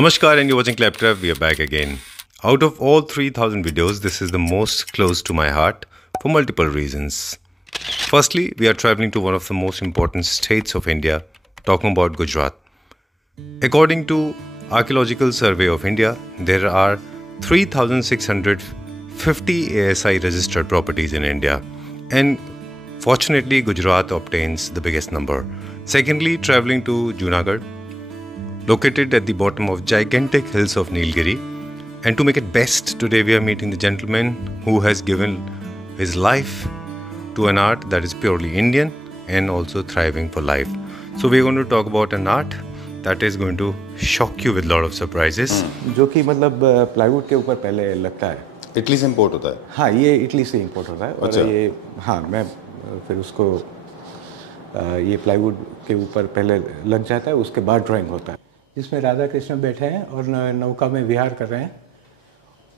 Namaskar and you're watching Claptrap. We are back again. Out of all 3000 videos, this is the most close to my heart for multiple reasons. Firstly, we are traveling to one of the most important states of India, talking about Gujarat. According to Archaeological Survey of India, there are 3650 ASI registered properties in India, and fortunately Gujarat obtains the biggest number. Secondly, traveling to Junagadh, located at the bottom of gigantic hills of Nilgiri. And to make it best, today we are meeting the gentleman who has given his life to an art that is purely Indian and also thriving for life. So we are going to talk about an art that is going to shock you with a lot of surprises. जो कि मतलब plywood के ऊपर पहले लगता है। Italy से import होता है? हाँ, ये इटली से इम्पोर्ट होता है। और ये हाँ, मैं फिर उसको ये प्लाईवुड के ऊपर पहले लग जाता है, उसके बाद ड्राइंग होता है, जिसमें राधा कृष्ण बैठे हैं और नौका में विहार कर रहे हैं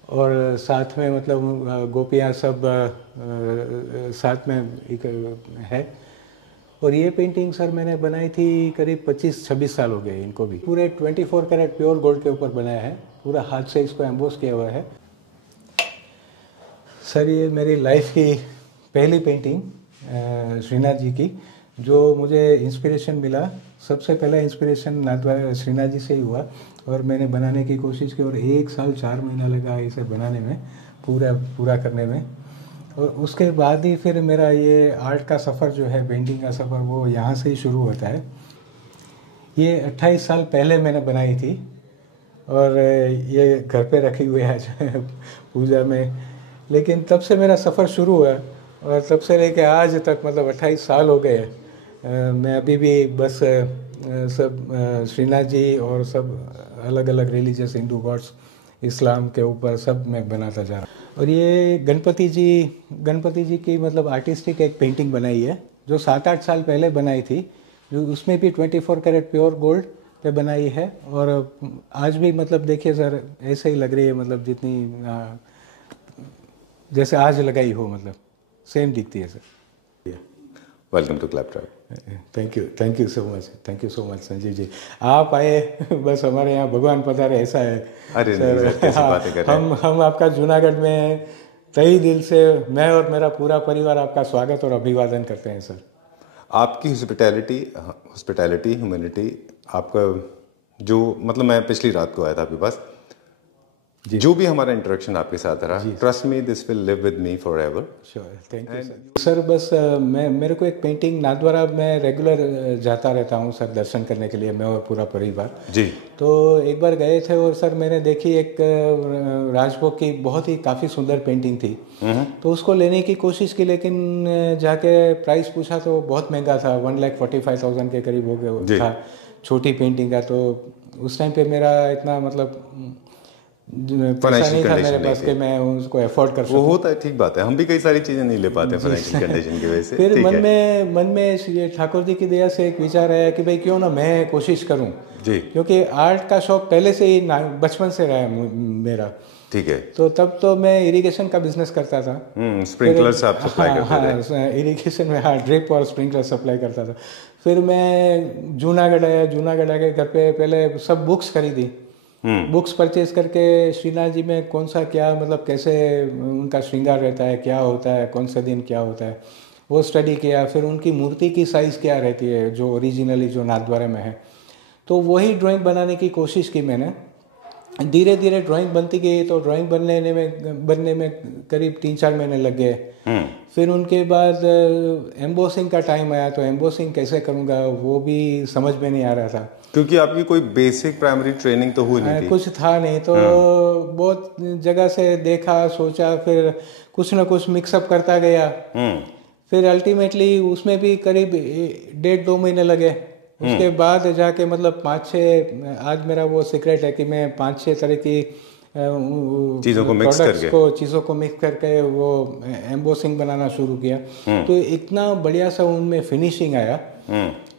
और साथ में मतलब गोपियाँ सब साथ में एक है। और ये पेंटिंग सर मैंने बनाई थी करीब 25-26 साल हो गए इनको भी। पूरे 24 कैरेट प्योर गोल्ड के ऊपर बनाया है, पूरा हाथ से इसको एम्बोस किया हुआ है। सर ये मेरी लाइफ की पहली पेंटिंग श्रीनाथ जी की, जो मुझे इंस्पिरेशन मिला। सबसे पहला इंस्पिरेशन श्रीनाथ जी से ही हुआ और मैंने बनाने की कोशिश की और 1 साल 4 महीना लगा इसे बनाने में, पूरा करने में। और उसके बाद ही फिर मेरा ये आर्ट का सफ़र जो है, पेंटिंग का सफ़र, वो यहाँ से ही शुरू होता है। ये 28 साल पहले मैंने बनाई थी और ये घर पे रखी हुई है पूजा में। लेकिन तब से मेरा सफ़र शुरू हुआ और तब से लेके आज तक मतलब 28 साल हो गए। मैं अभी भी बस सब श्रीनाथ जी और सब अलग अलग रिलीजियस हिंदू गॉड्स, इस्लाम के ऊपर सब मैं बनाता जा रहा हूँ। और ये गणपति जी की मतलब आर्टिस्टिक एक पेंटिंग बनाई है, जो 7-8 साल पहले बनाई थी, जो उसमें भी 24 कैरेट प्योर गोल्ड पे बनाई है। और आज भी मतलब देखिए सर, ऐसे ही लग रही है, मतलब जितनी जैसे आज लगाई हो, मतलब सेम दिखती है sir. Welcome to Claptrap. Thank you so much Sanjeev ji, आप आए, बस हमारे यहाँ भगवान पधारे ऐसा है। अरे सर, कैसी बातें कर रहे हैं। हम आपका जूनागढ़ में तहे दिल से, मैं और मेरा पूरा परिवार आपका स्वागत और अभिवादन करते हैं सर। आपकी हॉस्पिटैलिटी, ह्यूमैनिटी, आपका जो मतलब मैं पिछली रात को आया था आपके पास, जो भी हमारा इंटरेक्शन आपके साथ रहा, trust me, this will live with me for ever. Sure, thank you sir. बस मेरे को एक पेंटिंग नाथद्वारा मैं रेगुलर जाता रहता हूँ सर दर्शन करने के लिए, मैं और पूरा परिवार जी। तो एक बार गए थे और सर मैंने देखी एक राजभोग की बहुत ही काफ़ी सुंदर पेंटिंग थी, तो उसको लेने की कोशिश की, लेकिन जाके प्राइस पूछा तो बहुत महंगा था, 1,45,000 के करीब हो गया था छोटी पेंटिंग का। तो उस टाइम पे मेरा इतना मतलब पैसा नहीं था मेरे पास कि मैं उसको अफोर्ड कर सकूं। वो होता है, ठीक बात है, हम भी कई सारी चीजें नहीं ले पाते फाइनेंशियल कंडीशन की वजह से। फिर मन में ये ठाकुर जी की दया से एक विचार आया कि भाई क्यों ना मैं कोशिश करूं जी, क्योंकि आर्ट का शौक पहले से ही बचपन से रहा है मेरा। ठीक है। तो तब तो मैं इरिगेशन का बिजनेस करता था, स्प्रिंकलर्स आप सप्लाई करते थे? हाँ, इरिगेशन में हाँ, ड्रिप और स्प्रिंकलर सप्लाई करता था। फिर मैं जूनागढ़ आके घर पे पहले सब बुक्स खरीदी, बुक्स परचेज करके श्रीनाथ जी में कौन सा क्या मतलब कैसे उनका श्रृंगार रहता है, क्या होता है, कौन सा दिन क्या होता है, वो स्टडी किया। फिर उनकी मूर्ति की साइज़ क्या रहती है जो ओरिजिनली जो नाथद्वारा में है, तो वही ड्राइंग बनाने की कोशिश की मैंने। धीरे धीरे ड्राइंग बनती गई, तो ड्राइंग बनने में करीब 3-4 महीने लग गए। फिर उनके बाद एम्बोसिंग का टाइम आया, तो एम्बोसिंग कैसे करूँगा वो भी समझ में नहीं आ रहा था, क्योंकि आपकी कोई बेसिक प्राइमरी ट्रेनिंग तो हुई नहीं थी, कुछ था नहीं। तो बहुत जगह से देखा, सोचा, फिर कुछ ना कुछ मिक्सअप करता गया। फिर अल्टीमेटली उसमें भी करीब 1.5-2 महीने लगे। उसके बाद जाके मतलब 5-6, आज मेरा वो सीक्रेट है कि मैं 5-6 तरह की चीज़ों को मिक्स करके वो एम्बोसिंग बनाना शुरू किया। तो इतना बढ़िया सा उनमें फिनिशिंग आया,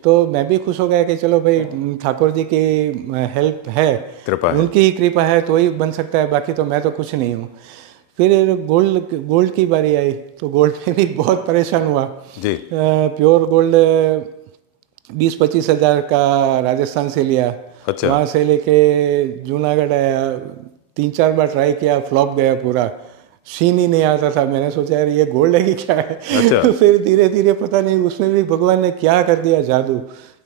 तो मैं भी खुश हो गया कि चलो भाई ठाकुर जी की हेल्प है, उनकी ही कृपा है तो ही बन सकता है, बाकी तो मैं तो कुछ नहीं हूँ। फिर गोल्ड की बारी आई, तो गोल्ड में भी बहुत परेशान हुआ जी। प्योर गोल्ड 20-25 हज़ार का राजस्थान से लिया, अच्छा। वहाँ से लेके जूनागढ़ आया, 3-4 बार ट्राई किया, फ्लॉप गया पूरा, सीन ही नहीं आता था। मैंने सोचा यार ये गोल्ड है कि क्या है। अच्छा। तो फिर धीरे धीरे पता नहीं उसमें भी भगवान ने क्या कर दिया जादू,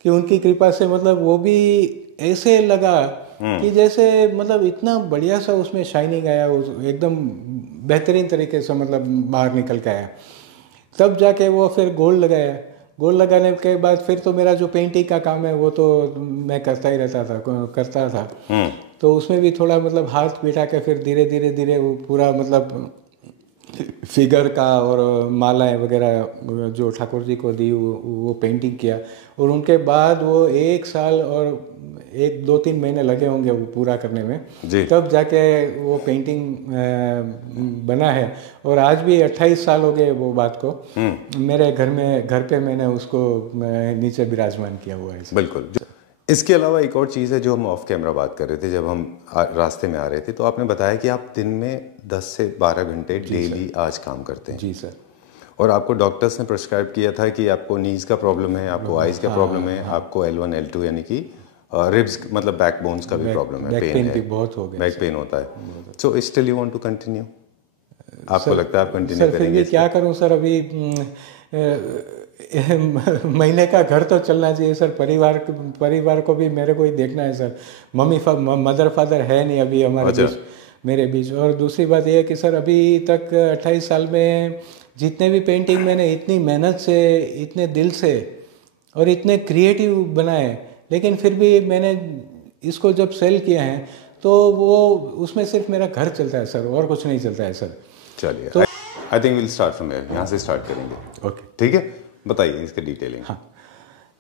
कि उनकी कृपा से मतलब वो भी ऐसे लगा कि जैसे मतलब इतना बढ़िया सा उसमें शाइनिंग आया, एकदम बेहतरीन तरीके से मतलब बाहर निकल के आया। तब जाके वो फिर गोल्ड लगाया। गोल्ड लगाने के बाद फिर तो मेरा जो पेंटिंग का काम है वो तो मैं करता ही करता था। तो उसमें भी थोड़ा मतलब हाथ बिठा के फिर धीरे धीरे धीरे वो पूरा मतलब फिगर का और मालाएं वगैरह जो ठाकुर जी को दी वो पेंटिंग किया। और उनके बाद वो 1 साल और 1-2-3 महीने लगे होंगे वो पूरा करने में जी। तब जाके वो पेंटिंग बना है। और आज भी 28 साल हो गए वो बात को। मेरे घर पे मैंने उसको नीचे विराजमान किया हुआ है। बिल्कुल। इसके अलावा एक और चीज़ है जो हम ऑफ कैमरा बात कर रहे थे, जब हम रास्ते में आ रहे थे तो आपने बताया कि आप दिन में 10 से 12 घंटे डेली आज काम करते हैं। जी सर। और आपको डॉक्टर्स ने प्रिस्क्राइब किया था कि आपको नीज का प्रॉब्लम है, आपको आइज का प्रॉब्लम है, आपको L1 L2 यानी कि रिब्स मतलब बैक बोन्स का भी प्रॉब्लम है, पेन है, बहुत हो गया, बैक पेन होता है। So still you want to continue? आपको लगता है आप कंटिन्यू सर? करेंगे? फिर क्या करूं सर, अभी महीने का घर तो चलना चाहिए सर। परिवार को भी मेरे को ही देखना है सर। मदर फादर है नहीं अभी हमारे बीच, मेरे बीच। और दूसरी बात यह है कि सर अभी तक 28 साल में जितने भी पेंटिंग मैंने इतनी मेहनत से, इतने दिल से और इतने क्रिएटिव बनाए, लेकिन फिर भी मैंने इसको जब सेल किया है तो वो उसमें सिर्फ मेरा घर चलता है सर, और कुछ नहीं चलता है सर। चलिए, तो I think will start from here, यहाँ से स्टार्ट करेंगे। ओके, ठीक है, बताइए इसके डिटेलिंग। हाँ,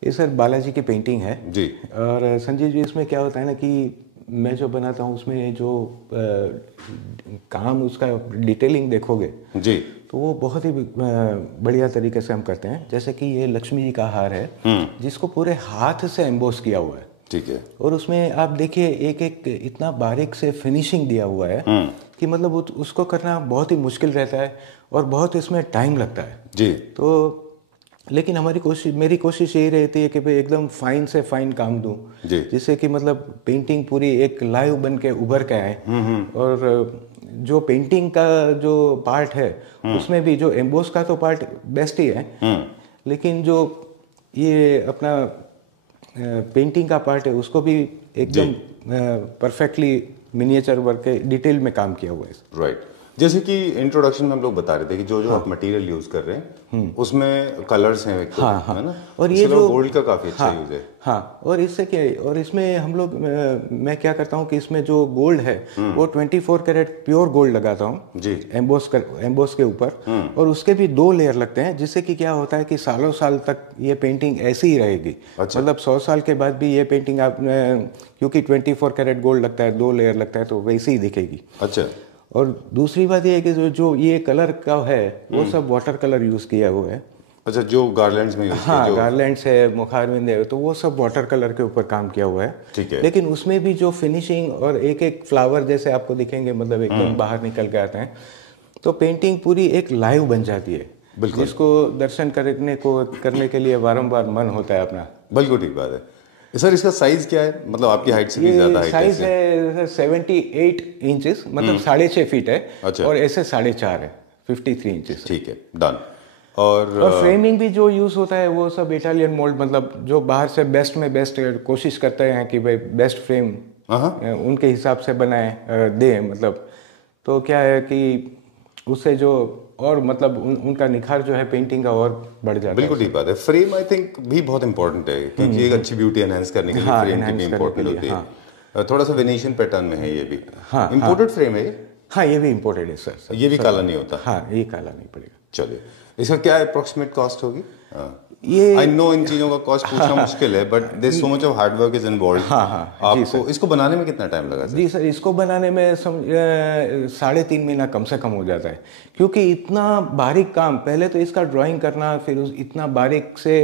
ये सर बालाजी की पेंटिंग है जी। और संजीव जी, इसमें क्या होता है ना कि मैं जो बनाता हूँ उसमें जो काम उसका डिटेलिंग देखोगे जी तो वो बहुत ही बढ़िया तरीके से हम करते हैं। जैसे कि ये लक्ष्मी जी का हार है जिसको पूरे हाथ से एम्बोस किया हुआ है। ठीक है। और उसमें आप देखिए एक एक इतना बारीक से फिनिशिंग दिया हुआ है कि मतलब उसको करना बहुत ही मुश्किल रहता है और बहुत इसमें टाइम लगता है जी। तो लेकिन मेरी कोशिश यही रहती है कि भाई एकदम फाइन से फाइन काम दूं, जिससे कि मतलब पेंटिंग पूरी एक लाइव बन के उभर के आए। और जो पेंटिंग का जो पार्ट है उसमें भी जो एम्बोस का तो पार्ट बेस्ट ही है, लेकिन जो ये अपना पेंटिंग का पार्ट है उसको भी एकदम परफेक्टली मिनिएचर वर्क के डिटेल में काम किया हुआ है। राइट। जैसे कि इंट्रोडक्शन में हम लोग बता रहे थे कि जो आप मटेरियल यूज कर रहे हैं उसमें कलर्स हैं, एक तो है ना, और ये जो गोल्ड का काफी अच्छा यूज है। हाँ, और इससे क्या है, और इसमें हम लोग मैं क्या करता हूँ कि इसमें जो गोल्ड है वो 24 कैरेट प्योर गोल्ड लगाता हूँ जी, एम्बोस के ऊपर। और उसके भी 2 लेयर लगते हैं, जिससे कि क्या होता है कि सालों साल तक ये पेंटिंग ऐसी ही रहेगी। अच्छा। मतलब 100 साल के बाद भी ये पेंटिंग आप, क्योंकि 24 कैरेट गोल्ड लगता है, 2 लेयर लगता है, तो वैसे ही दिखेगी। अच्छा। और दूसरी बात ये है कि जो ये कलर का है वो सब वाटर कलर यूज किया हुआ है। अच्छा, जो गार्लैंड्स में यूज हाँ, गार्लैंड्स है, मुखारबिंद है, तो वो सब वाटर कलर के ऊपर काम किया हुआ है। ठीक है। लेकिन उसमें भी जो फिनिशिंग और एक एक फ्लावर जैसे आपको दिखेंगे, मतलब एकदम बाहर निकल के आते हैं, तो पेंटिंग पूरी एक लाइव बन जाती है, जिसको दर्शन करने के लिए वारंवार मन होता है अपना। बिल्कुल ठीक बात है सर। इसका साइज क्या है? मतलब आपकी हाइट से भी ज्यादा हाइट साइज है 78 इंचेस, मतलब 6.5 फीट है। अच्छा। और ऐसे 4.5 है, 53 इंचेस। ठीक है, डन। और फ्रेमिंग भी जो यूज होता है वो सब इटालियन मोल्ड, मतलब जो बाहर से बेस्ट में बेस्ट कोशिश करते हैं कि भाई बेस्ट फ्रेम उनके हिसाब से बनाए दे, मतलब तो क्या है कि उससे जो और मतलब उनका निखार जो है पेंटिंग का और बढ़ जाता है। बिल्कुल ठीक बात है। फ्रेम आई थिंक भी बहुत इंपॉर्टेंट है, क्योंकि एक अच्छी ब्यूटी एनहांस करने के लिए फ्रेम की भी इंपॉर्टेंट होती है। थोड़ा सा वेनेशियन पैटर्न में है ये भी। हाँ, इंपोर्टेड फ्रेम है ये? हाँ, ये भी इंपोर्टेड है सर। ये भी काला नहीं होता? हाँ, ये काला नहीं पड़ेगा। चलिए, इसका क्या अप्रोक्सीमेट कॉस्ट होगी? ये आई नो इन चीजों का कॉस्ट पूछना मुश्किल है, but there so much of hard work is involved. आपको इसको बनाने में कितना टाइम लगा सर? जी सर, इसको बनाने में 3.5 महीना कम से कम हो जाता है, क्योंकि इतना बारीक काम, पहले तो इसका ड्राइंग करना, फिर इतना बारीक से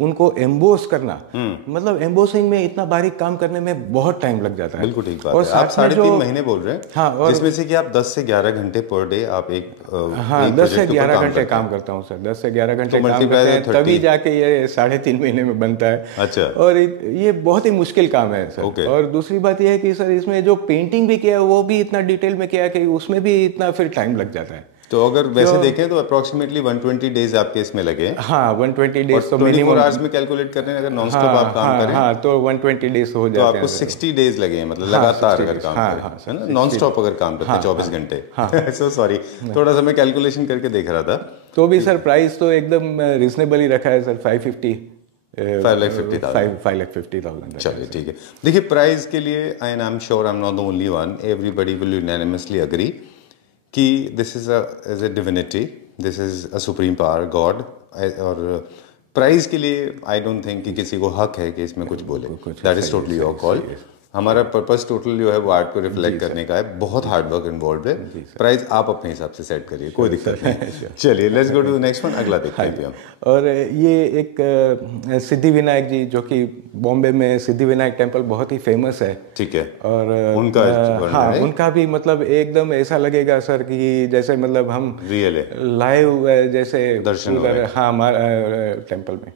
उनको एम्बोस करना, मतलब एम्बोसिंग में इतना बारीक काम करने में बहुत टाइम लग जाता है। बिल्कुल ठीक बात है। आप 3.5 महीने बोल रहे हैं। हाँ, जिसमें से कि आप 10 से 11 घंटे पर डे आप 10 से 11 घंटे काम करता हूँ सर। 10 से 11 घंटे काम करते हैं, तभी आके ये 3.5 महीने में बनता है। अच्छा। और ये बहुत ही मुश्किल काम है सर। Okay. और दूसरी बात ये है कि सर इसमें जो पेंटिंग भी किया है वो भी इतना डिटेल में किया है कि उसमें भी इतना फिर टाइम लग जाता है। तो अगर वैसे देखें तो अप्रोक्सीमेटली 120 डेज आपके इसमें लगे। हाँ 120 डेज तो 24 आवर्स में कैलकुलेट करने अगर नॉन स्टॉप आप काम करें हाँ तो 120 डेज हो जाते तो हैं। आपको 60 डेज लगे हैं, मतलब लगातार अगर काम करें, है ना, नॉन स्टॉप अगर काम करते हैं 24 घंटे। सो सॉरी, थोड़ा सा मैं कैलकुलेशन करके देख रहा था। तो भी सर प्राइस तो एकदम रिजनेबल ही रखा है सर, 5,50,000। चलिए ठीक है। देखिए प्राइस के लिए and I am sure I am not the only one, everybody will unanimously agree कि this is a divinity, this is a supreme power God. और प्राइस के लिए आई डोंट थिंक कि किसी को हक है कि इसमें कुछ बोले। That is totally your call. हमारा पर्पस टोटल जो है वो आर्ट को रिफ्लेक्ट करने का है, बहुत हार्ड वर्क इन्वॉल्व है। प्राइस आप अपने हिसाब से सेट करिए, कोई दिक्कत नहीं। चलिए let's go to the next one, अगला देखते हैं हम। और ये एक सिद्धि विनायक जी, जो कि बॉम्बे में सिद्धि विनायक टेम्पल बहुत ही फेमस है। ठीक है। और उनका हाँ उनका भी मतलब एकदम ऐसा लगेगा सर कि जैसे मतलब हम रियल है लाइव जैसे दर्शन हाँ हमारा टेम्पल में।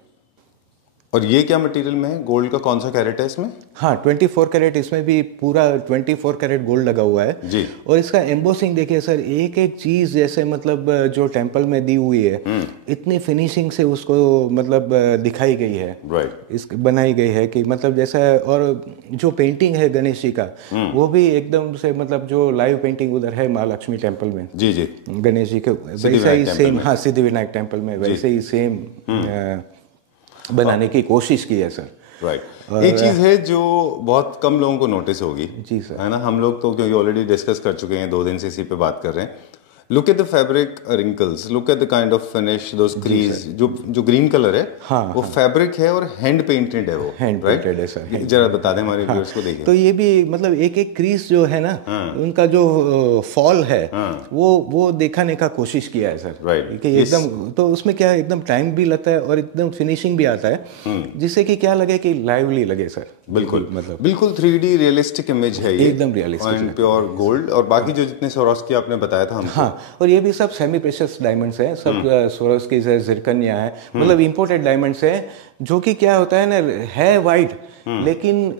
और ये क्या मटेरियल में है? गोल्ड का कौन सा कैरेट है इसमें? हाँ 24 कैरेट, इसमें भी पूरा 24 कैरेट गोल्ड लगा हुआ है जी। और इसका एम्बोसिंग देखिए सर, एक एक चीज जैसे मतलब जो टेम्पल में दी हुई है इतनी फिनिशिंग से उसको मतलब दिखाई गई है, राइट, इस बनाई गई है कि मतलब जैसा। और जो पेंटिंग है गणेश जी का वो भी एकदम से मतलब जो लाइव पेंटिंग उधर है महालक्ष्मी टेम्पल में जी जी गणेश जी के वैसा ही सेम, हाँ सिद्धि विनायक टेम्पल में वैसे ही सेम बनाने की कोशिश की है सर। राइट। एक चीज है जो बहुत कम लोगों को नोटिस होगी, जी सर, है ना, हम लोग तो क्योंकि ऑलरेडी डिस्कस कर चुके हैं, 2 दिन से इसी पे बात कर रहे हैं। Look at the fabric wrinkles, look at the kind of finish, those crease, जो ग्रीन कलर है वो फैब्रिक है और हैंड पेंटेड है, वो हैंड पेंटेड है सर। जरा बता दें हमारे व्यूअर्स को। देखिए तो ये भी मतलब एक एक क्रीज जो है ना उनका जो फॉल है वो दिखाने का कोशिश किया है सर। राइट। कि एकदम तो उसमें क्या एकदम टाइम भी लगता है और एकदम फिनिशिंग भी आता है जिससे कि क्या लगे कि लाइवली लगे सर। बिल्कुल मतलब बिल्कुल 3D रियलिस्टिक इमेज है ये, एकदम रियलिस्टिक प्योर गोल्ड। और बाकी जो जितने सोरोस्की आपने बताया था हमको, हाँ, और ये भी सब सेमी प्रेशियस डायमंड्स हैं, सब सोरोस्की है, जिरकनिया है, मतलब इंपोर्टेड डायमंड्स हैं। जो कि क्या होता है ना, है वाइट लेकिन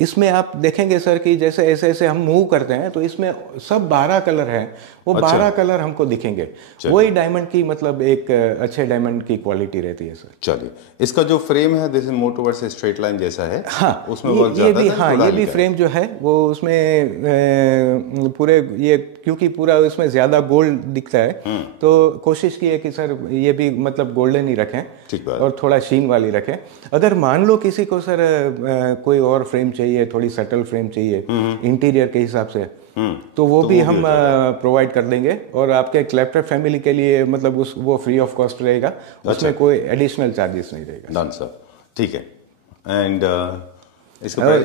इसमें आप देखेंगे सर कि जैसे ऐसे ऐसे हम मूव करते हैं तो इसमें सब 12 कलर हैं, वो 12 कलर हमको दिखेंगे। वही डायमंड की मतलब एक अच्छे डायमंड की क्वालिटी रहती है सर। चलिए, इसका जो फ्रेम है this is more towards straight line जैसा है। हाँ उसमें वर्क ज्यादा है। हाँ ये भी फ्रेम जो है वो उसमें पूरे ये क्योंकि पूरा उसमें ज्यादा गोल्ड दिखता है तो कोशिश की है कि सर ये भी मतलब गोल्डन ही रखें और थोड़ा शीन वाली रखें। अगर मान लो किसी को सर कोई और फ्रेम चाहिए, थोड़ी सटल फ्रेम चाहिए इंटीरियर के हिसाब से, तो वो भी हम प्रोवाइड कर देंगे। और आपके क्लैप्टर फैमिली के लिए मतलब वो फ्री ऑफ कॉस्ट रहेगा, उसमें कोई एडिशनल चार्जेस नहीं रहेगा। डन सर, ठीक है। एंड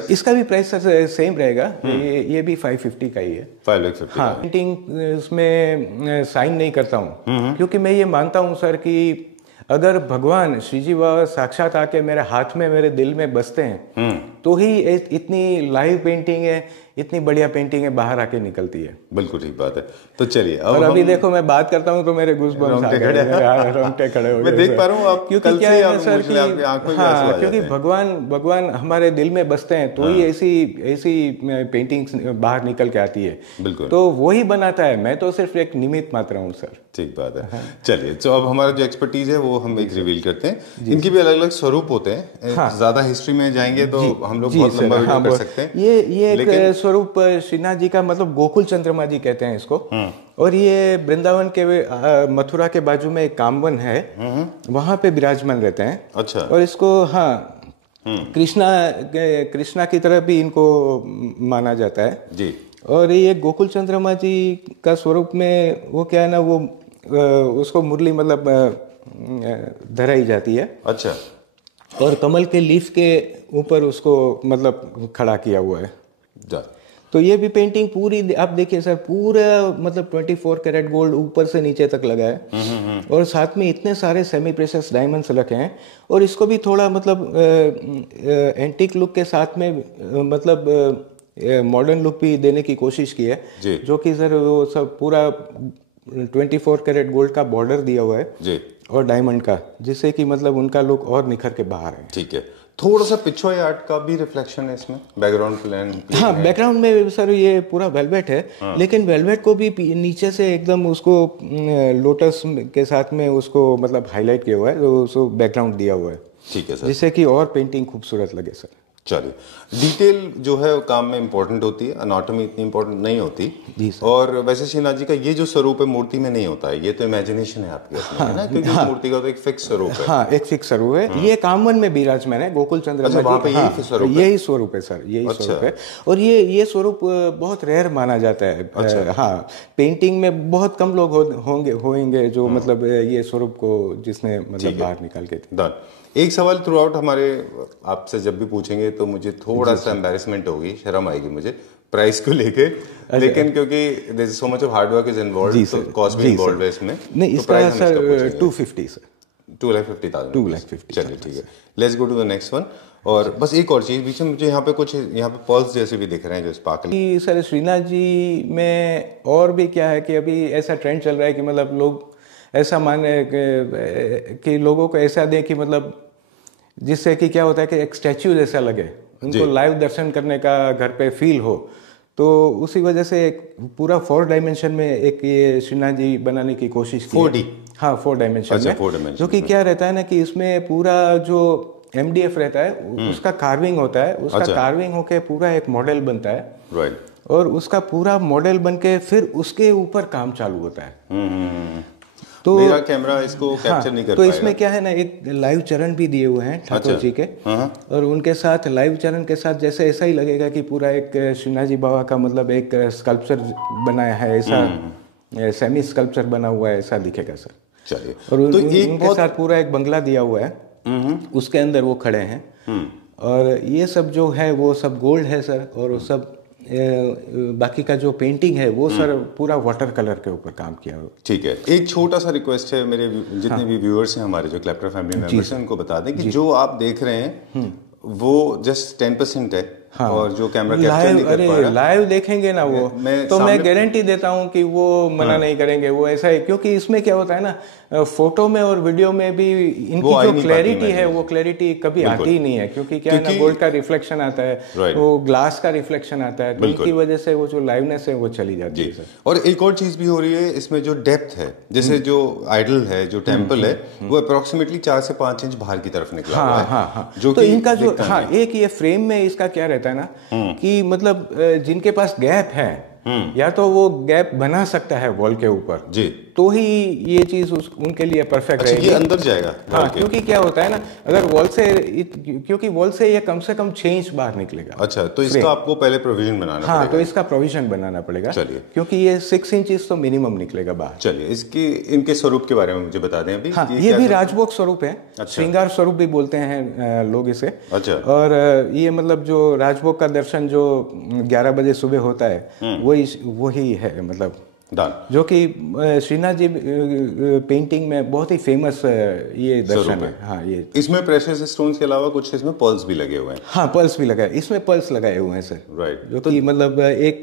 इसका भी प्राइस सर सेम रहेगा, ये भी 550 का ही है। 550। हाँ, पेंटिंग इसमें साइन नहीं करता हूँ क्योंकि मैं ये मानता हूँ सर कि अगर भगवान श्री जी बाबा साक्षात आके मेरे हाथ में मेरे दिल में बसते हैं तो ही इतनी लाइव पेंटिंग है, इतनी बढ़िया पेंटिंग है बाहर आके निकलती है। बिल्कुल ठीक बात है। तो चलिए अब अभी देखो मैं बात करता हूँ तो मेरे गूज़बम्स आ गए, रोंगटे खड़े हो गए। मैं देख पा रहा हूँ आप क्योंकि क्या है सर कि हाँ, क्योंकि भगवान हमारे दिल में बसते हैं तो ही ऐसी पेंटिंग्स बाहर निकल के आती है। बिल्कुल, तो वही बनाता है, मैं तो सिर्फ एक निमित्त मात्र हूँ सर। ठीक बात है। चलिए, तो अब हमारा जो एक्सपर्टीज है वो हम एक रिवील करते हैं। इनके भी अलग अलग स्वरूप होते हैं। ज्यादा हिस्ट्री में जाएंगे तो हम लोग बहुत लंबा वीडियो कर सकते हैं। ये एक स्वरूप श्रीनाथ जी का मतलब गोकुल चंद्रमा जी कहते हैं इसको। और ये वृंदावन के मथुरा के बाजू में एक कामवन है, वहां पे विराजमान रहते हैं। अच्छा। और इसको हाँ कृष्णा की तरह भी इनको माना जाता है जी। और ये गोकुल चंद्रमा जी का स्वरूप में वो क्या है ना, वो उसको मुरली मतलब धराई जाती है। अच्छा। और कमल के लीफ के ऊपर उसको मतलब खड़ा किया हुआ है। तो ये भी पेंटिंग पूरी आप देखिए सर, पूरा मतलब 24 कैरेट गोल्ड ऊपर से नीचे तक लगा है और साथ में इतने सारे सेमी प्रेशियस डायमंड्स रखे हैं। और इसको भी थोड़ा मतलब एंटीक लुक के साथ में मतलब मॉडर्न लुक भी देने की कोशिश की है, जो कि सर वो सब पूरा 24 कैरेट गोल्ड का बॉर्डर दिया हुआ है जी। और डायमंड का, जिससे कि मतलब उनका लुक और निखर के बाहर है। ठीक है, थोड़ा सा पिछोई आर्ट का भी रिफ्लेक्शन है इसमें, बैकग्राउंड प्लान। हाँ, बैकग्राउंड में सर ये पूरा वेलवेट है। हाँ। लेकिन वेलवेट को भी नीचे से एकदम उसको लोटस के साथ में उसको मतलब हाईलाइट किया हुआ है, तो उसको बैकग्राउंड दिया हुआ है। ठीक है सर, जिससे कि और पेंटिंग खूबसूरत लगे सर। चलिए, डिटेल जो है वो काम में इम्पोर्टेंट होती है, अनाटॉमी इतनी इम्पोर्टेंट नहीं होती जी सर। और वैसे श्रीनाथ जी का ये जो स्वरूप है मूर्ति में नहीं होता है, ये तो इमेजिनेशन है आपकी अपनी, है ना, क्योंकि मूर्ति का तो एक फिक्स स्वरूप है। हाँ, एक फिक्स स्वरूप है। ये कामवन में विराजमान है, गोकुल चंद्रमा जी। वहाँ पे यही स्वरूप है? यही स्वरूप है सर, यही स्वरूप है। और ये स्वरूप बहुत रेयर माना जाता है। हाँ, पेंटिंग में बहुत कम लोग होंगे जो मतलब ये स्वरूप को जिसने मतलब बाहर निकाल के। एक सवाल थ्रू आउट हमारे आपसे जब भी पूछेंगे तो मुझे थोड़ा सा एम्बैरेसमेंट होगी, शर्म आएगी मुझे प्राइस को लेके, लेकिन क्योंकि there is so much of hard work is involved, तो कॉस्ट भी इन्वॉल्व है इसमें। नहीं, इसका सर 250 सर, 2,50,000। 2,50,000। चलिए ठीक है, let's go to the next one. और बस एक और चीज बीच में मुझे यहाँ पे कुछ यहाँ पे पर्ल्स जैसे भी दिख रहे हैं जो स्पार्कल। सर श्रीनाथ जी में और भी क्या है कि अभी ऐसा ट्रेंड चल रहा है कि मतलब लोग ऐसा माने कि लोगों को ऐसा दें कि मतलब जिससे कि क्या होता है कि एक स्टैच्यू जैसा लगे, उनको लाइव दर्शन करने का घर पे फील हो। तो उसी वजह से एक पूरा 4 डायमेंशन में एक ये श्रीनाथ जी बनाने की कोशिश की। 4D? हाँ, 4 डायमेंशन में। 4 डायमेंशन, जो कि क्या रहता है ना कि इसमें पूरा जो MDF रहता है उसका कार्विंग होता है, उसका कार्विंग होके पूरा एक मॉडल बनता है। राइट। और उसका पूरा मॉडल बन के फिर उसके ऊपर काम चालू होता है। तो मेरा कैमरा इसको कैप्चर नहीं कर तो इसमें क्या है ना, एक लाइव चरण भी दिए हुए हैं ठाकुर जी के। और उनके साथ लाइव चरण के साथ जैसे ऐसा ही लगेगा कि पूरा एक श्रीनाथ जी बाबा का मतलब एक स्कल्पचर बनाया है, ऐसा सेमी स्कल्पचर बना हुआ है, ऐसा दिखेगा सर। चलिए, और उनके साथ पूरा एक बंगला दिया हुआ है, उसके अंदर वो खड़े हैं। और ये सब जो है वो सब गोल्ड है सर। और वो सब बाकी का जो पेंटिंग है वो सर पूरा वाटर कलर के ऊपर काम किया हुआ। ठीक है, एक छोटा सा रिक्वेस्ट है मेरे जितने भी व्यूअर्स हैं हमारे जो क्लैप्टर फैमिली मेंबर्स हैं, उनको बता दें कि जो आप देख रहे हैं वो जस्ट 10% है। हाँ। और जो कैमरा कैप्चर नहीं कर पा रहा, लाइव देखेंगे ना वो, तो मैं गारंटी देता हूं कि वो मना नहीं करेंगे। वो ऐसा है क्योंकि इसमें क्या होता है ना, फोटो में और वीडियो में भी इनकी जो क्लैरिटी है वो क्लैरिटी कभी आती ही नहीं है, क्योंकि क्या है ना, गोल्ड का रिफ्लेक्शन आता है, वो ग्लास का रिफ्लेक्शन आता है, तो उनकी वजह से वो जो लाइवनेस है वो चली जाती है। और एक और चीज भी हो रही है इसमें, जो डेप्थ है, जैसे जो आइडल है, जो टेम्पल है, वो अप्रोक्सीमेटली 4 से 5 इंच बाहर की तरफ निकला हुआ है। जो तो इनका जो एक ये फ्रेम में इसका क्या रहता है ना कि मतलब जिनके पास गैप है, या तो वो गैप बना सकता है वॉल के ऊपर जी, तो ही ये चीज उनके लिए परफेक्ट रहेगी। ये अंदर जाएगा। हाँ, क्योंकि क्या होता है ना, अगर वॉल से क्योंकि वॉल से ये कम से कम 6 इंच बाहर निकलेगा। अच्छा, तो इसका आपको पहले प्रोविजन बनाना पड़ेगा। हाँ, तो इसका प्रोविजन बनाना पड़ेगा। चलिए, क्योंकि ये 6 इंचेस तो मिनिमम निकलेगा बाहर। चलिए, इसकी इनके स्वरूप के बारे में मुझे बता दें अभी। हाँ, ये भी राजभोग स्वरूप है। श्रृंगार स्वरूप भी बोलते हैं लोग इसे। अच्छा। और ये मतलब जो राजभोग का दर्शन जो 11 बजे सुबह होता है, वही है मतलब जो कि श्रीनाथ जी पेंटिंग में बहुत ही फेमस ये दर्शन है। हाँ, ये इसमें प्रेशियस स्टोन्स के अलावा कुछ इसमें पर्ल्स भी लगे हुए हैं। हाँ, पर्ल्स भी लगाए, इसमें पर्ल्स लगाए हुए हैं सर। राइट। जो कि मतलब एक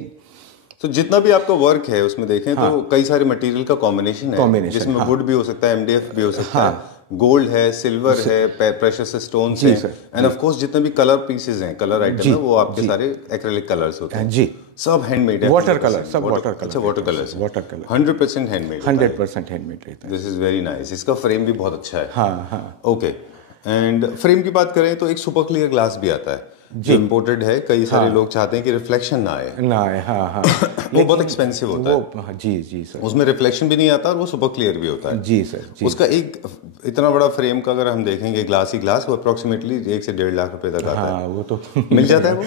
तो जितना भी आपका वर्क है उसमें देखें तो कई सारे मटेरियल का कॉम्बिनेशन है, जिसमें वुड भी हो सकता है, MDF भी हो सकता है, गोल्ड है, सिल्वर है, प्रेशियस स्टोन्स हैं, एंड ऑफ कोर्स जितने भी कलर पीसेस हैं, कलर आइटम है, वो आपके सारे एक्रेलिक कलर्स होते हैं जी, सब हैंडमेड है। वाटर कलर, सब वाटर कलर। अच्छा, water colours, water colour 100% handmade. 100% handmade रहता है। This is very nice. इसका फ्रेम भी बहुत अच्छा है। हाँ हाँ। ओके, एंड फ्रेम की बात करें तो एक सुपर क्लियर ग्लास भी आता है जो इम्पोर्टेड है। कई सारे लोग चाहते हैं कि रिफ्लेक्शन ना आए। हाँ हाँ। वो बहुत एक्सपेंसिव होता है। जी सर। उसमें रिफ्लेक्शन भी नहीं आता और वो सुपर क्लियर भी होता है। जी सर। उसका एक इतना बड़ा फ्रेम का अगर हम देखेंगे ग्लास ही ग्लास, वो अप्रोक्सीमेटली 1 से 1.5 लाख रुपए तक आता है। वो तो मिल जाता है। वो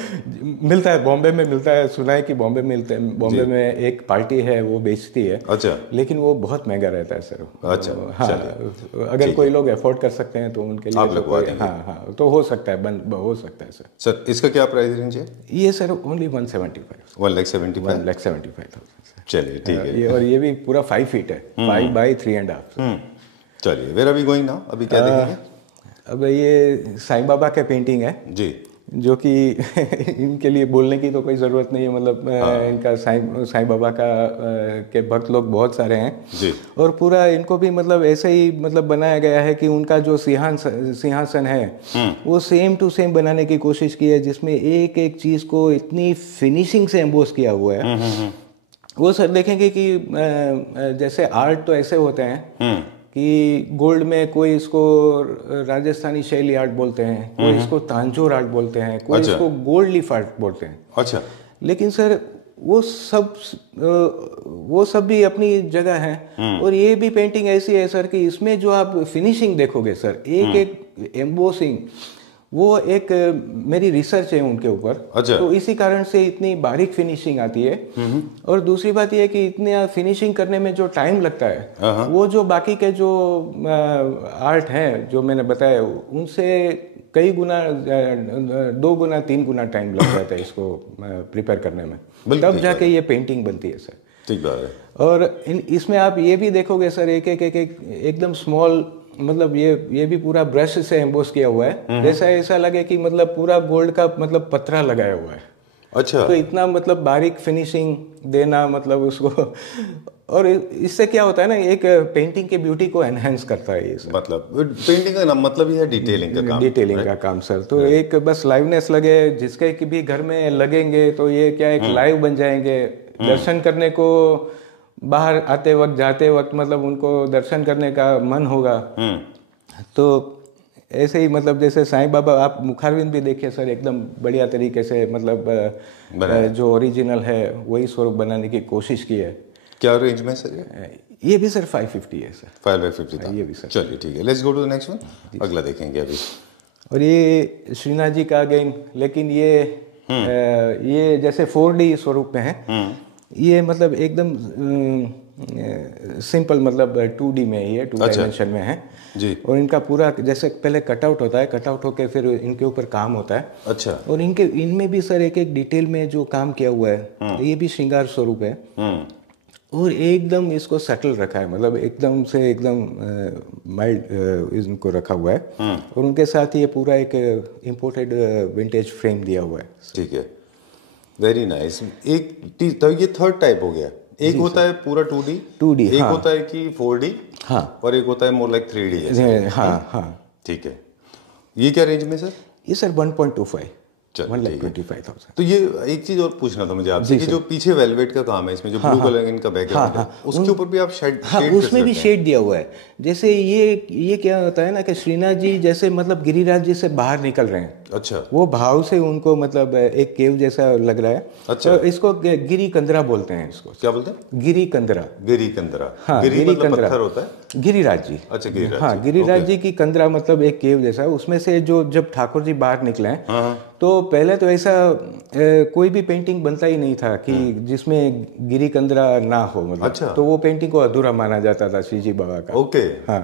मिलता है, बॉम्बे में मिलता है। सुना है कि बॉम्बे में मिलता है। बॉम्बे में एक पार्टी है वो बेचती है। अच्छा। लेकिन वो बहुत महंगा रहता है सर। अच्छा। हाँ, अगर कोई लोग अफोर्ड कर सकते हैं तो उनके लिए आप लगवा देंगे। हाँ, तो हो सकता है, हो सकता है सर। सर, इसका क्या प्राइस रेंज है? ये सर ओनली 175। 1,75,000। चलिए ठीक है। और ये भी पूरा 5 फीट है, 5 by 3.5। चलिए, where are we going now? अभी क्या देखेंगे? अब ये साईं बाबा के पेंटिंग है जी। जो कि इनके लिए बोलने की तो कोई ज़रूरत नहीं है, मतलब इनका साईं बाबा का के भक्त लोग बहुत सारे हैं जी। और पूरा इनको भी मतलब ऐसे ही मतलब बनाया गया है कि उनका जो सिंहासन है वो सेम टू सेम बनाने की कोशिश की है, जिसमें एक एक चीज़ को इतनी फिनिशिंग से एम्बोस किया हुआ है। वो सर देखेंगे कि जैसे आर्ट तो ऐसे होते हैं कि गोल्ड में कोई इसको राजस्थानी शैली आर्ट बोलते हैं, कोई इसको तांजोर आर्ट बोलते हैं, कोई इसको गोल्ड लीफ आर्ट बोलते हैं। अच्छा। लेकिन सर वो सब भी अपनी जगह है। और ये भी पेंटिंग ऐसी है सर कि इसमें जो आप फिनिशिंग देखोगे सर, एक एक एम्बोसिंग, वो एक मेरी रिसर्च है उनके ऊपर। अच्छा। तो इसी कारण से इतनी बारीक फिनिशिंग आती है। और दूसरी बात यह है कि इतने फिनिशिंग करने में जो टाइम लगता है वो जो बाकी के जो आर्ट हैं जो मैंने बताया उनसे कई गुना, 2 गुना 3 गुना टाइम लग जाता है इसको प्रिपेयर करने में, तब जाके ये पेंटिंग बनती है सर। ठीक बात है। और इसमें आप ये भी देखोगे सर, एक एकदम स्मॉल, मतलब ये भी पूरा ब्रश से एम्बोस किया हुआ है, जैसा ऐसा लगे कि मतलब पूरा गोल्ड का मतलब पत्थरा लगाया हुआ है। अच्छा। तो इतना मतलब बारीक फिनिशिंग देना मतलब उसको, और इससे क्या होता है ना, एक पेंटिंग के ब्यूटी को एनहेंस करता है ये सर। मतलब पेंटिंग का नाम मतलब ये है डिटेलिंग का काम। डिटेलिंग का काम सर। तो एक बस लाइवनेस लगे, जिसके कि भी घर में लगेंगे तो ये क्या एक लाइव बन जाएंगे। दर्शन करने को बाहर आते वक्त जाते वक्त मतलब उनको दर्शन करने का मन होगा। तो ऐसे ही मतलब जैसे साईं बाबा, आप मुखारविंद भी देखिए सर, एकदम बढ़िया तरीके से मतलब जो ओरिजिनल है वही स्वरूप बनाने की कोशिश की है। क्या रेंज में सर ये भी सर 550 है सर। 550 था ये भी सर। चलिए ठीक है, let's go to the next one. अगला देखेंगे अभी। और ये श्रीनाथ जी का अगेन, लेकिन ये जैसे 4D स्वरूप में है। ये मतलब एकदम सिंपल, मतलब 2D में ही है, 2 डायमेंशन में है जी। और इनका पूरा जैसे पहले कटआउट होता है, कटआउट होकर फिर इनके ऊपर काम होता है। अच्छा। और इनमें भी सर एक एक डिटेल में जो काम किया हुआ है, ये भी श्रृंगार स्वरूप है। और एकदम इसको सेटल रखा है, मतलब एकदम से एकदम माइल्ड इनको रखा हुआ है। और उनके साथ ये पूरा एक इम्पोर्टेड विंटेज फ्रेम दिया हुआ है। ठीक है, वेरी नाइस। तो ये थर्ड टाइप हो गया। एक होता है पूरा 2D, एक होता है कि 4D, और एक होता है मोर लाइक 3D। हाँ। ठीक है, ये क्या रेंज में सर? ये सर 1.25, 1,25,000। तो ये एक चीज और पूछना था मुझे आपसे कि जो पीछे वेलवेट का काम है, इसमें जो ब्लू कलर इनका बैकग्राउंड है, उसके ऊपर भी आप शेड उसमें भी शेड दिया हुआ है। जैसे ये क्या होता है ना कि श्रीनाथ जी जैसे मतलब गिरिराज जी से बाहर निकल रहे हैं। अच्छा। वो भाव से उनको मतलब एक केव जैसा लग रहा है। अच्छा। तो इसको गिरी कंदरा बोलते हैं। इसको क्या बोलते हैं? गिरी कंदरा। गिरी कंदरा। हाँ, गिरी मतलब पत्थर होता है। गिरिराज जी। अच्छा, गिरिराज। हाँ, गिरिराज जी की कंदरा मतलब एक केव जैसा। उसमें से जब ठाकुर जी बाहर निकले हैं, तो पहले तो ऐसा कोई भी पेंटिंग बनता ही नहीं था कि जिसमें गिरी कंदरा ना हो, मतलब। अच्छा। तो वो पेंटिंग को अधूरा माना जाता था श्री जी बाबा का। ओके। हाँ।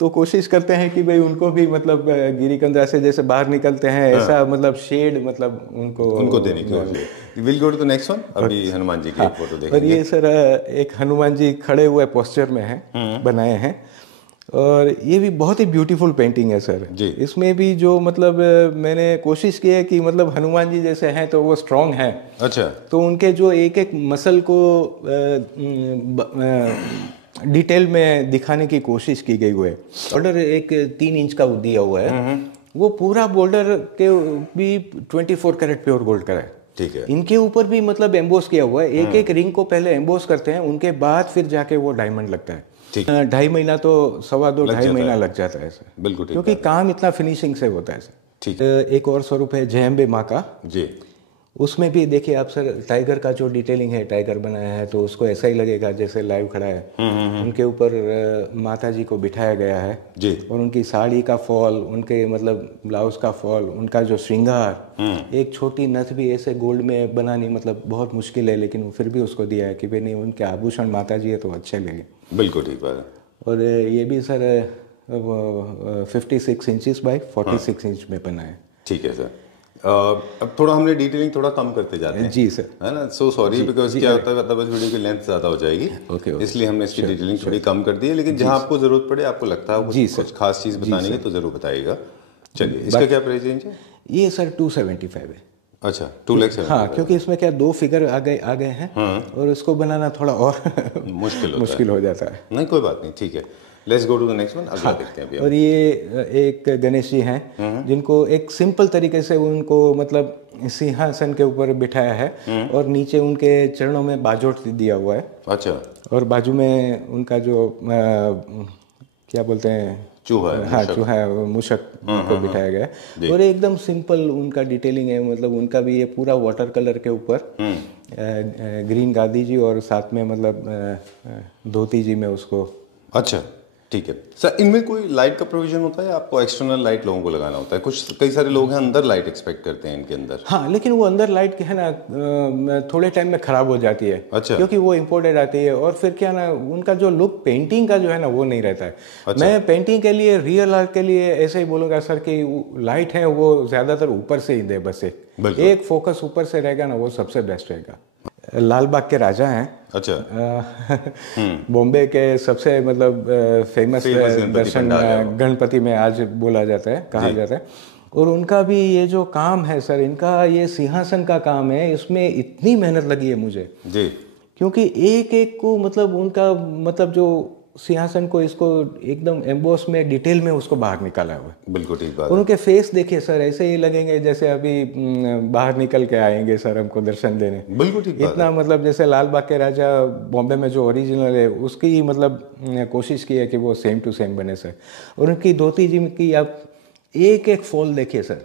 तो कोशिश करते हैं कि भाई उनको भी मतलब गिरी कंदरा से जैसे बाहर निकलते हैं, ऐसा मतलब शेड मतलब उनको देने की। Will go to the next one. अभी हनुमान जी की एक फोटो देखेंगे। और ये सर एक हनुमान जी खड़े हुए पोस्चर में है, बनाए हैं। और ये भी बहुत ही ब्यूटीफुल पेंटिंग है सर जी। इसमें भी जो मतलब मैंने कोशिश की है कि मतलब हनुमान जी जैसे हैं तो वो स्ट्रांग हैं। अच्छा। तो उनके जो एक एक मसल को डिटेल में दिखाने की कोशिश की गई हुई है। बॉर्डर एक 3 इंच का दिया हुआ है। वो पूरा बॉर्डर के भी 24 कैरेट प्योर गोल्ड का है। ठीक है। इनके ऊपर भी मतलब एम्बोस किया हुआ है। एक एक रिंग को पहले एम्बोस करते हैं, उनके बाद फिर जाके वो डायमंड लगता है। 2.5 महीना तो 2.25 महीना लग जाता है सर। बिल्कुल, क्योंकि काम इतना फिनिशिंग से होता है सर। ठीक। एक और स्वरूप है जय अम्बे माँ का जी। उसमें भी देखिए आप सर, टाइगर का जो डिटेलिंग है, टाइगर बनाया है तो उसको ऐसा ही लगेगा जैसे लाइव खड़ा है। उनके ऊपर माता जी को बिठाया गया है जी। और उनकी साड़ी का फॉल, उनके मतलब ब्लाउज का फॉल, उनका जो श्रृंगार, एक छोटी नथ भी ऐसे गोल्ड में बनानी मतलब बहुत मुश्किल है, लेकिन फिर भी उसको दिया है कि भाई नहीं, उनके आभूषण माता जी है तो अच्छे लगे। बिल्कुल ठीक बात है। और ये भी सर 56 इंचेस बाय 46 इंच में बना है। ठीक है सर। अब थोड़ा हमने डिटेलिंग थोड़ा कम करते जाते हैं जी सर, है ना। सो सॉरी, बिकॉज क्या होता है मतलब वीडियो की लेंथ ज़्यादा हो जाएगी। ओके। इसलिए हमने इसकी डिटेलिंग थोड़ी कम कर दी है, लेकिन जहाँ आपको ज़रूरत पड़े, आपको लगता है कुछ खास चीज़ बतानी है तो ज़रूर बताइएगा। चलिए, इसका क्या प्राइस रेंज है? ये सर 275 है। अच्छा, 2 लाख। हाँ, क्योंकि इसमें क्या 2 फिगर आ गए हैं। और उसको बनाना थोड़ा और मुश्किल हो जाता है। नहीं, कोई बात नहीं, ठीक है। Let's go to the next one. अगला देखते हैं अभी। और ये एक गणेश जी हैं जिनको एक सिंपल तरीके से उनको मतलब सिंहासन के ऊपर बिठाया है और नीचे उनके चरणों में बाजोट दिया हुआ है। अच्छा। और बाजू में उनका जो क्या बोलते हैं, चूहा। हाँ, चूहा मूषक को बिठाया गया है। और एकदम सिंपल उनका डिटेलिंग है, मतलब उनका भी ये पूरा वाटर कलर के ऊपर ग्रीन गादी जी और साथ में मतलब धोती जी में उसको। अच्छा, ठीक है सर। इनमें कोई लाइट का प्रोविजन होता है या आपको एक्सटर्नल लाइट लोगों को लगाना होता है? कई सारे लोग हैं अंदर लाइट एक्सपेक्ट करते हैं इनके अंदर। हाँ, लेकिन वो अंदर लाइट है ना थोड़े टाइम में खराब हो जाती है। अच्छा। क्योंकि वो इम्पोर्टेड आती है और फिर क्या ना उनका जो लुक पेंटिंग का जो है ना वो नहीं रहता है। अच्छा। मैं पेंटिंग के लिए, रियल आर्ट के लिए ऐसे ही बोलूँगा सर कि लाइट है वो ज़्यादातर ऊपर से ही दे, बस एक फोकस ऊपर से रहेगा ना, वो सबसे बेस्ट रहेगा। लाल बाग के राजा हैं। अच्छा। बॉम्बे के सबसे मतलब फेमस दर्शन गणपति में आज बोला जाता है, कहा जाता है। और उनका भी ये जो काम है सर, इनका ये सिंहासन का काम है, इसमें इतनी मेहनत लगी है मुझे जी। क्योंकि एक एक को मतलब उनका मतलब जो सिंहासन को इसको एकदम एम्बोस में डिटेल में उसको बाहर निकाला हुआ है। बिल्कुल ठीक बात। उनके फेस देखिए सर, ऐसे ही लगेंगे जैसे अभी बाहर निकल के आएंगे सर हमको दर्शन देने। बिल्कुल ठीक बात। इतना मतलब जैसे लाल बाग के राजा बॉम्बे में जो ओरिजिनल है उसकी मतलब कोशिश की है कि वो सेम टू सेम बने सर। और उनकी धोती जी की आप एक एक फॉल देखिए सर,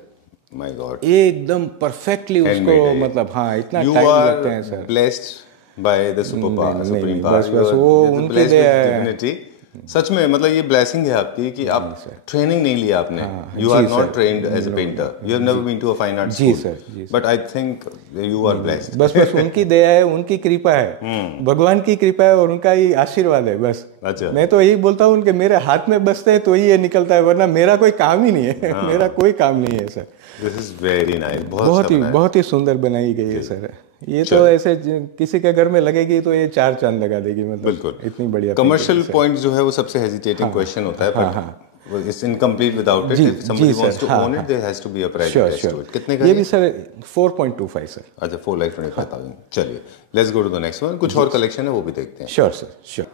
माय गॉड, एकदम परफेक्टली उसको मतलब हाँ इतना टाइम लगते हैं sir. Blessed by the supreme बस वो उनके लिए सच में मतलब ये ब्लेसिंग है आपकी कि आप ट्रेनिंग नहीं लिया आपने। You are not trained as a painter, you have never been to a fine art school. जी sir, but I think you are blessed. बस उनकी दया है, उनकी कृपा है, भगवान की कृपा है और उनका ही आशीर्वाद है बस। अच्छा। मैं तो यही बोलता हूँ कि मेरे हाथ में बसते हैं तो ही ये निकलता है, वरना मेरा कोई काम ही नहीं है। मेरा कोई काम नहीं है sir. This is very nice. बहुत ही सुंदर बनाई गई है सर। ये तो ऐसे किसी के घर में लगेगी तो ये 4 चांद लगा देगी, मतलब बिल्कुल इतनी बढ़िया। कमर्शियल पॉइंट जो है वो सबसे हेजिटेटिंग क्वेश्चन होता है, पर it's incomplete without it. If somebody wants to own it there has to be a price attached to it. कितने का ये भी सर 4.25 सर। अच्छा, 4,25,000। चलिए let's go to the next one. कुछ और कलेक्शन है वो भी देखते हैं। Sure sir, sure.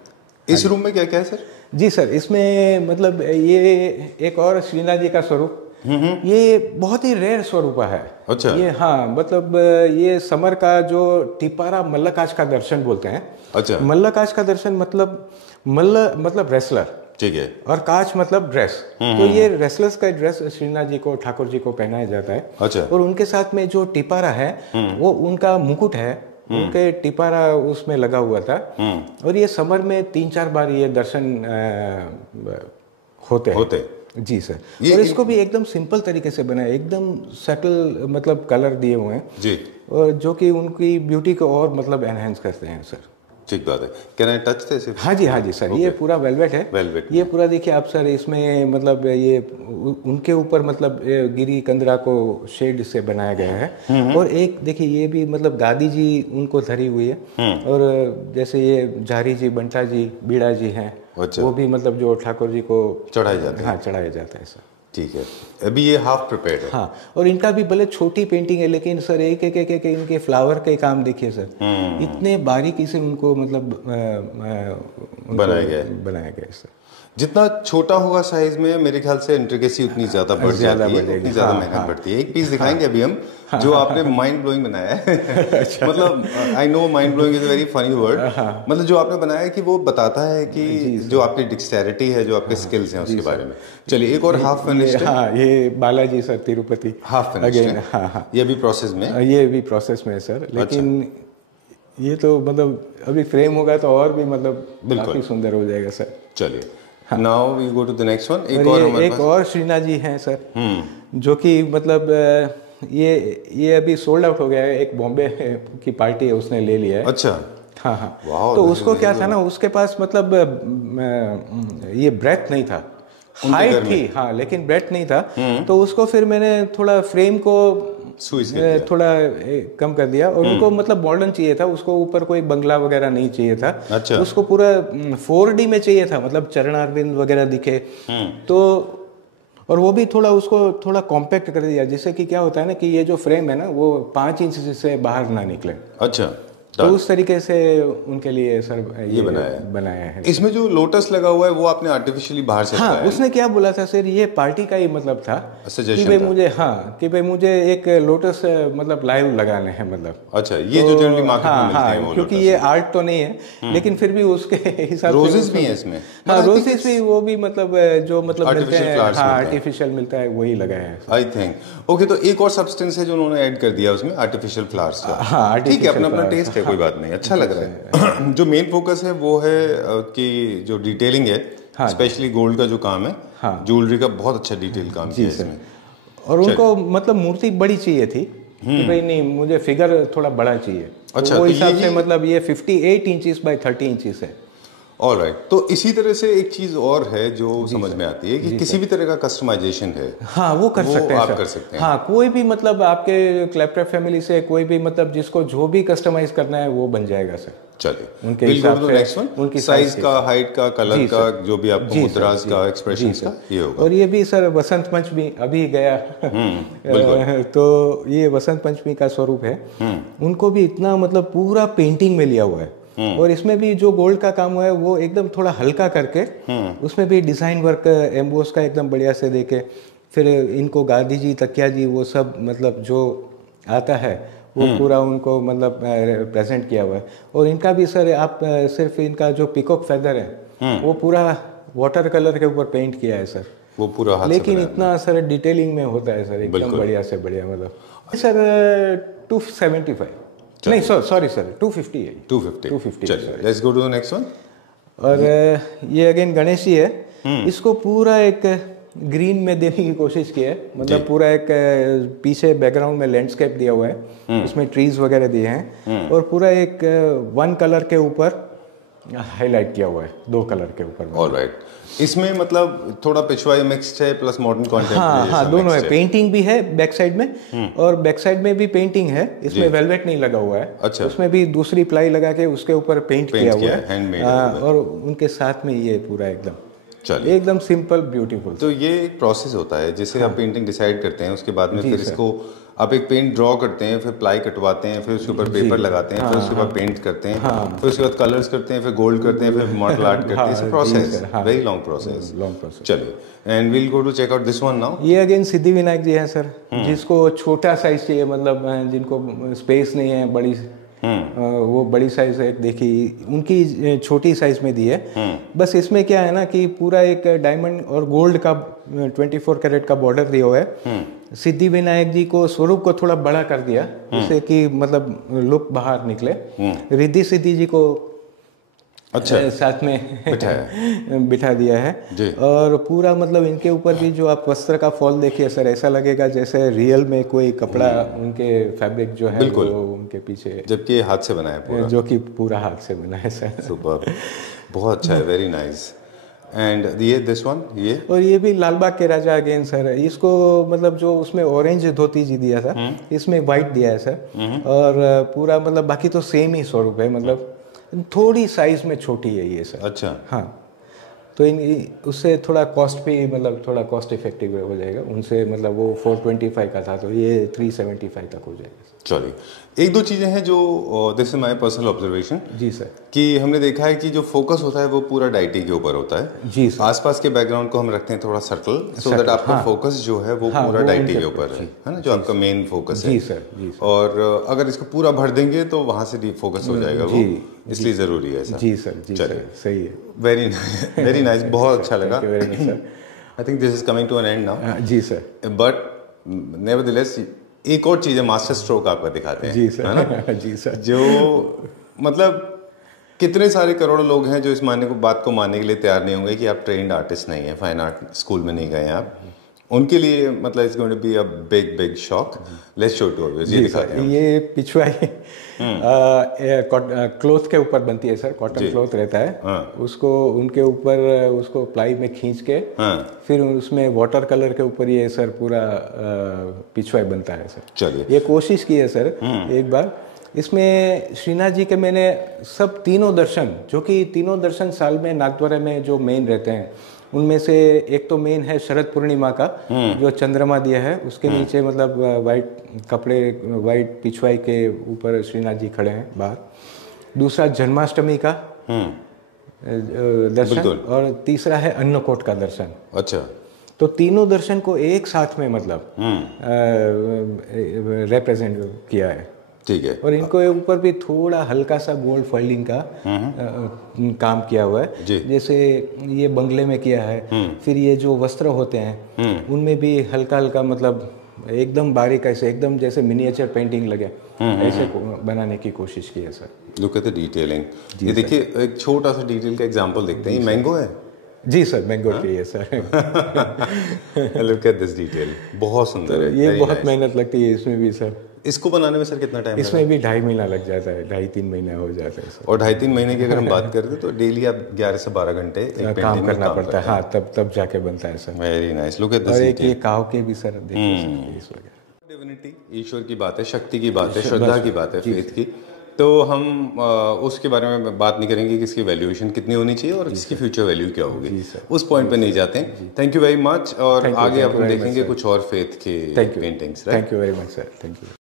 इस रूम में क्या क्या है सर? जी सर, इसमें मतलब ये एक और श्रीनाथ जी का स्वरूप, ये बहुत ही रेयर स्वरूप है। अच्छा। ये हाँ मतलब ये समर का जो टिपारा मल्लकाश का दर्शन बोलते हैं। अच्छा। मल्लकाश का दर्शन मतलब मल्ल मतलब रेसलर, ठीक है, और काच मतलब ड्रेस। तो ये रेसलर्स का ड्रेस श्रीनाथ जी को, ठाकुर जी को पहनाया जाता है। अच्छा। और उनके साथ में जो टिपारा है वो उनका मुकुट है, उनके टिपारा उसमें लगा हुआ था। और ये समर में 3-4 बार ये दर्शन होते जी सर। और इसको भी एकदम सिंपल तरीके से बनाया, एकदम सटल मतलब कलर दिए हुए हैं जी, और जो कि उनकी ब्यूटी को और मतलब एनहेंस करते हैं सर। ठीक बात है। Can I touch this? हाँ जी सर। ये पूरा वेलवेट है। वेलवेट ये पूरा देखिए आप सर, इसमें मतलब ये उनके ऊपर मतलब गिरी कंदरा को शेड से बनाया गया है। और एक देखिए ये भी मतलब गादी जी उनको धरी हुई है। और जैसे ये झारी जी, बंटा जी, बीड़ा जी हैं। अच्छा। वो भी मतलब जो ठाकुर जी को चढ़ाए जाते हैं। हाँ, चढ़ाया जाता है सर। ठीक है। अभी ये हाफ प्रिपेयर्ड है। हाँ, और इनका भी भले छोटी पेंटिंग है लेकिन सर एक इनके फ्लावर के काम देखिए सर, इतने बारीकी से उनको मतलब बनाया गया सर। जितना छोटा होगा साइज में मेरे ख्याल से इंट्रिकेसी उतनी ज्यादा बढ़ जाती है, उतनी ज्यादा मेहनत बढ़ती है। एक पीस दिखाएंगे अभी हम जो आपने माइंड ब्लोइंग बनाया है। मतलब I know mind blowing is a very funny word. मतलब जो आपने बनाया है कि वो बताता है कि जो आपकी डिक्सटेरिटी है, जो आपके स्किल्स हैं उसके बारे में। चलिए एक और हाफ फिनिश्ड। हाँ, ये Balaji sir Tirupati half finished. हाँ, ये भी प्रोसेस में, ये भी प्रोसेस में है सर। लेकिन ये तो मतलब अभी फ्रेम होगा तो और भी मतलब काफी सुंदर हो जाएगा सर। चलिए now we go to the next one. एक और श्रीनाथ जी हैं सर, जो कि मतलब ये अभी सोल्ड आउट हो गया है। एक बॉम्बे की पार्टी है, उसने ले लिया है। अच्छा। हाँ। तो उसको क्या था ना, उसके पास मतलब ये ब्रेथ नहीं था, हाइट थी हाँ लेकिन ब्रेथ नहीं था। तो उसको फिर मैंने थोड़ा फ्रेम को थोड़ा कम कर दिया। और उनको मतलब मॉडर्न चाहिए था, उसको ऊपर कोई बंगला वगैरह नहीं चाहिए था। अच्छा। उसको पूरा 4D में चाहिए था, मतलब चरणारविंद वगैरह दिखे। तो और वो भी थोड़ा उसको थोड़ा कॉम्पैक्ट कर दिया, जिससे कि क्या होता है ना कि ये जो फ्रेम है ना वो 5 इंच से बाहर ना निकले। अच्छा, तो उस तरीके से उनके लिए सर ये बनाया है। इसमें जो लोटस लगा हुआ है वो आपने आर्टिफिशियली बाहर से लगाया है? उसने क्या बोला था सर, ये पार्टी का ही मतलब था कि भाई मुझे कि भाई मुझे एक लोटस मतलब लाइव लगाने हैं मतलब। अच्छा, ये जो जनरली मार्केट में मिलते हैं वो क्योंकि ये आर्ट तो नहीं है लेकिन फिर भी उसके हिसाब से रोजेस भी हैं इसमें। हाँ, रोजेस भी, वो भी मतलब जो मतलब मिलते हैं, हाँ आर्टिफिशियल मिलता है, वही लगाया है आई थिंक। ओके, तो एक और सब्सटेंस है जो उन्होंने ऐड कर दिया उसमें, आर्टिफिशियल फ्लावर्स का। हाँ, ठीक है, अपना अपना टेस्ट है, कोई बात नहीं, अच्छा लग रहा है। जो मेन फोकस है वो है कि जो डिटेलिंग है, स्पेशली गोल्ड का जो काम है, ज्वेलरी का बहुत अच्छा डिटेल काम किया है इसमें। और उनको मतलब मूर्ति बड़ी चाहिए थी कि भाई नहीं, मुझे फिगर थोड़ा बड़ा चाहिए। अच्छा, तो वो हिसाब से मतलब ये 58 इंचेस बाय 30 इंचेस है। ऑलराइट, तो इसी तरह से एक चीज और है जो समझ में आती है कि किसी भी तरह का कस्टमाइजेशन है, हाँ वो कर सकते हैं, आप कर सकते हैं। हाँ, कोई भी मतलब आपके क्लैपटॉप फैमिली से कोई भी मतलब जिसको जो भी कस्टमाइज करना है वो बन जाएगा सर। चलिए, उनके हिसाब से नेक्स्ट वन, उनकी साइज का, हाइट का, कलर का, जो भी आपको मुद्रास का, एक्सप्रेशन का ये होगा। और ये भी सर वसंत पंचमी अभी गया तो ये वसंत पंचमी का स्वरूप है। उनको भी इतना मतलब पूरा पेंटिंग में लिया हुआ है और इसमें भी जो गोल्ड का काम हुआ है वो एकदम थोड़ा हल्का करके उसमें भी डिजाइन वर्क एम्बोस का एकदम बढ़िया से देके, फिर इनको गांधी जी, तकिया जी, वो सब मतलब जो आता है वो पूरा उनको मतलब प्रेजेंट किया हुआ है। और इनका भी सर आप सिर्फ इनका जो पिकॉक फेदर है वो पूरा वाटर कलर के ऊपर पेंट किया है सर, वो पूरा हाथ, लेकिन इतना सर डिटेलिंग में होता है सर, एकदम बढ़िया से बढ़िया। मतलब सर 275 नहीं, सॉरी सर 250 है। 250। चलिए, let's go to the next one. और ये अगेन गणेश जी है, इसको पूरा एक ग्रीन में देने की कोशिश की है, मतलब पूरा एक पीछे बैकग्राउंड में लैंडस्केप दिया हुआ है, उसमें ट्रीज वगैरह दिए हैं और पूरा एक 1 कलर के ऊपर हाईलाइट किया हुआ है, 2 कलर के ऊपर। ऑलराइट, इसमें मतलब थोड़ा पिछवाई मिक्स्ड है प्लस मॉडर्न कंटेंट। हाँ, दोनों है। पेंटिंग भी है बैक साइड में और बैक साइड में भी पेंटिंग है, इसमें वेलवेट नहीं लगा हुआ है। अच्छा, उसमें भी दूसरी प्लाई लगा के उसके ऊपर पेंट किया हुआ है, हैंडमेड। और उनके साथ में ये पूरा एकदम सिंपल ब्यूटीफुल। तो ये एक प्रोसेस होता है जिसे आप पेंटिंग डिसाइड करते हैं, उसके बाद में फिर इसको आप एक पेंट ड्रॉ करते हैं, फिर प्लाई कटवाते हैं, फिर उसके ऊपर पेपर लगाते हैं, फिर उसके बाद पेंट करते हैं, फिर उसके बाद कलर्स करते हैं, फिर गोल्ड करते हैं, फिर मॉडल आर्ट करते हैं। It's a process, very long process. चलिए, and we'll go to check out this one now. ये अगेन सिद्धि विनायक जी हैं सर, जिसको छोटा साइज चाहिए, मतलब जिनको स्पेस नहीं है बड़ी, वो बड़ी साइज है, देखी उनकी छोटी साइज में दी है। बस इसमें क्या है ना कि पूरा एक डायमंड और गोल्ड का 24 कैरेट का बॉर्डर दिया हुआ है। सिद्धि विनायक जी को स्वरूप को थोड़ा बड़ा कर दिया जिससे कि मतलब लुक बाहर निकले। रिद्धि सिद्धि जी को अच्छा साथ में बिठा दिया है और पूरा मतलब इनके ऊपर भी जो आप वस्त्र का फॉल देखिए सर, ऐसा लगेगा जैसे रियल में कोई कपड़ा उनके फैब्रिक जो है वो उनके पीछे, जबकि हाथ से बना है पूरा, जो कि पूरा हाथ से बना है सर। सुपर, बहुत अच्छा है, वेरी नाइस। एंड ये दिस वन, ये और ये भी लालबाग के राजा अगेन सर, इसको मतलब जो उसमें ऑरेंज धोती जी दिया था, इसमें वाइट दिया है सर। और पूरा मतलब बाकी तो सेम ही स्वरूप है, मतलब थोड़ी साइज में छोटी है ये सर। अच्छा, हाँ, तो उससे थोड़ा कॉस्ट भी मतलब थोड़ा कॉस्ट इफेक्टिव हो जाएगा उनसे, मतलब वो 425 का था तो ये 375 तक हो जाएगा। चलिए, एक दो चीज़ें हैं जो this is my personal observation जी सर, कि हमने देखा है कि जो फोकस होता है वो पूरा डाइटी के ऊपर होता है जी सर। आसपास के बैकग्राउंड को हम रखते हैं थोड़ा सटल, सो दैट आपका फोकस जो है वो पूरा डाइटी के ऊपर है ना, जो आपका मेन फोकस है। जी सर, जी सर। और अगर इसको पूरा भर देंगे तो वहाँ से डीप फोकस हो जाएगा वो, इसलिए ज़रूरी है ऐसा। जी सर, जी सर, सही है। वेरी नाइस, बहुत अच्छा लगा। I think this is coming to an end now. जी सर, बट नेवरदलेस एक और चीज़ है, मास्टर स्ट्रोक आपका दिखाते हैं। जी सर, है ना? जी सर। जो मतलब कितने सारे करोड़ों लोग हैं जो इस बात को मानने के लिए तैयार नहीं होंगे कि आप ट्रेंड आर्टिस्ट नहीं है, फाइन आर्ट स्कूल में नहीं गए हैं आप, उनके लिए मतलब it's going to be a big shock. Let's show to always, ये दिखाते हैं। ये पिछवाई क्लॉथ के ऊपर बनती है सर, कॉटन क्लॉथ रहता है, उसको उनके ऊपर उसको प्लाई में खींच के फिर उसमें वाटर कलर के ऊपर ये सर पूरा पिछवाई बनता है सर। चलिए, ये कोशिश की है सर एक बार, इसमें श्रीनाथ जी के मैंने सब तीनों दर्शन, जो कि तीनों दर्शन साल में नागद्वारा में जो मेन रहते हैं, उनमें से एक तो मेन है शरद पूर्णिमा का, जो चंद्रमा दिया है उसके नीचे मतलब वाइट कपड़े, वाइट पिछवाई के ऊपर श्रीनाथ जी खड़े हैं बाहर। दूसरा जन्माष्टमी का दर्शन, और तीसरा है अन्नकूट का दर्शन। अच्छा, तो तीनों दर्शन को एक साथ में मतलब रिप्रेजेंट किया है। ठीक है। और इनको ऊपर भी थोड़ा हल्का सा गोल्ड फॉइलिंग का काम किया हुआ है, जैसे ये बंगले में किया है। फिर ये जो वस्त्र होते हैं उनमें भी हल्का हल्का मतलब एकदम बारीक, ऐसे एकदम जैसे मिनिएचर पेंटिंग लगे ऐसे बनाने की कोशिश की है sir. Look at the detailing. ये देखिए एक छोटा सा डिटेल का एग्जांपल देखते हैं। ये मैंगो है? जी सर, मैंगो ट्री है sir. Look at this detail, बहुत सुंदर है। ये बहुत मेहनत लगती है इसमें भी सर। इसको बनाने में सर कितना टाइम? इसमें भी 2.5 महीना लग जाता है, 2.5-3 महीने हो जाता है सर। और 2.5-3 महीने की अगर हम बात करते तो डेली आप 11 से 12 घंटे काम करना पड़ता है। हाँ, तब जाके बनता है sir. Very nice, look at this. और एक ये काव के भी सर देखिए इस वगैरह। डिविनिटी, ईश्वर की बात है, शक्ति की बात है, श्रद्धा की बात है, फेथ की। तो हम उसके बारे में बात नहीं करेंगे कि इसकी वैल्यूएशन कितनी होनी चाहिए और इसकी फ्यूचर वैल्यू क्या होगी, उस पॉइंट पे नहीं जाते हैं। Thank you very much. और आगे अपन देखेंगे कुछ और फेथ के paintings. Thank you very much sir, thank you.